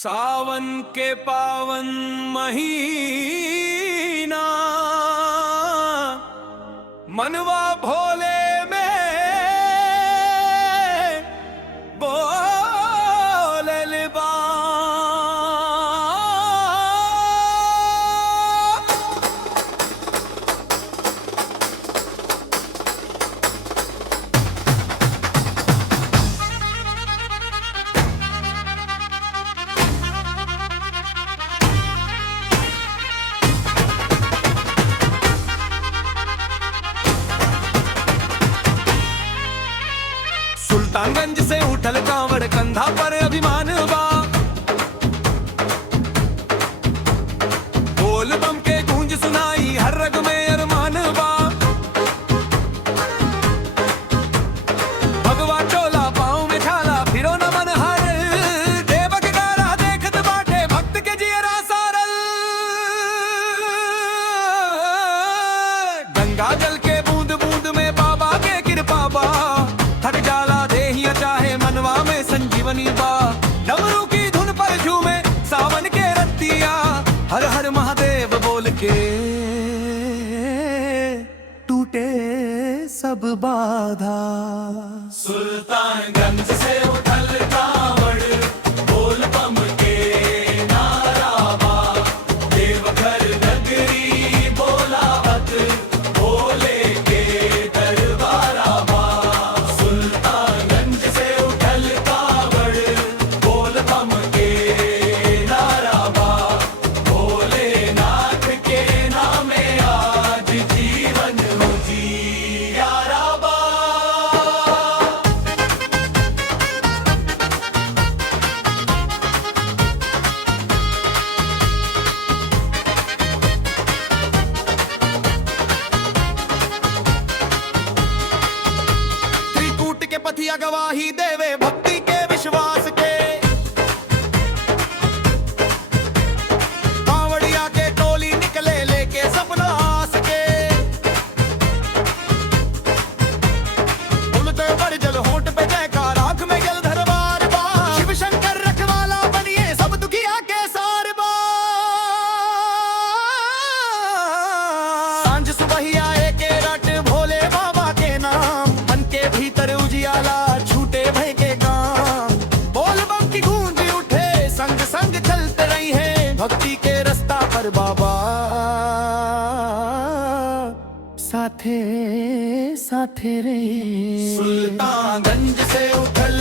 सावन के पावन महीना मनवा भोले में बोलल बा। सुल्तानगंज से उठल कांवड़ कंधा पर अभिमान बा। बोल बम के गूंज सुनाई हर रग में अरमान बा। भगवा टोला पाँव में छाला फिरो न मन हर देवक गारा देखत बाटे भक्त के जियरा सारल। गंगा जल के बूंद बूंद में बाबा के कृपा बा। थक जाला देहिया चाहे मनवा में संजीवनी बा। डमरू की धुन पर झूमे सावन के रत्तिया हर हर महादेव बोल के टूटे सब बाधा। सुल्तानगंज से उठल कांवड़ बोल बम के नारा बा। देवघर नगरी बोलावत भोले के दरबारा बा। सुल्तानगंज से उठल कांवड़ बोल बम के नारा बा। भोलेनाथ के नामे आज जीवन हो जियारा बा। त्रिकूट के पथिया गवाही देवे भक्ति के विश्वास के। कांवड़िया के टोली निकले लेके सपना आस के। उलटे बड़ जल होंठ पे जयकार आंख में जल धरवार बा। शिव शंकर रखवाला बनिए सब दुखिया के सार बा। सांझ सुबहिया के रट भोले बाबा के नाम मन के भीतर उजियाला छूटे भय के काम। बोल बम की गूंज उठे संग संग चलते रही है भक्ति के रास्ता पर बाबा। साथे साथे रे। सुल्तानगंज से उठल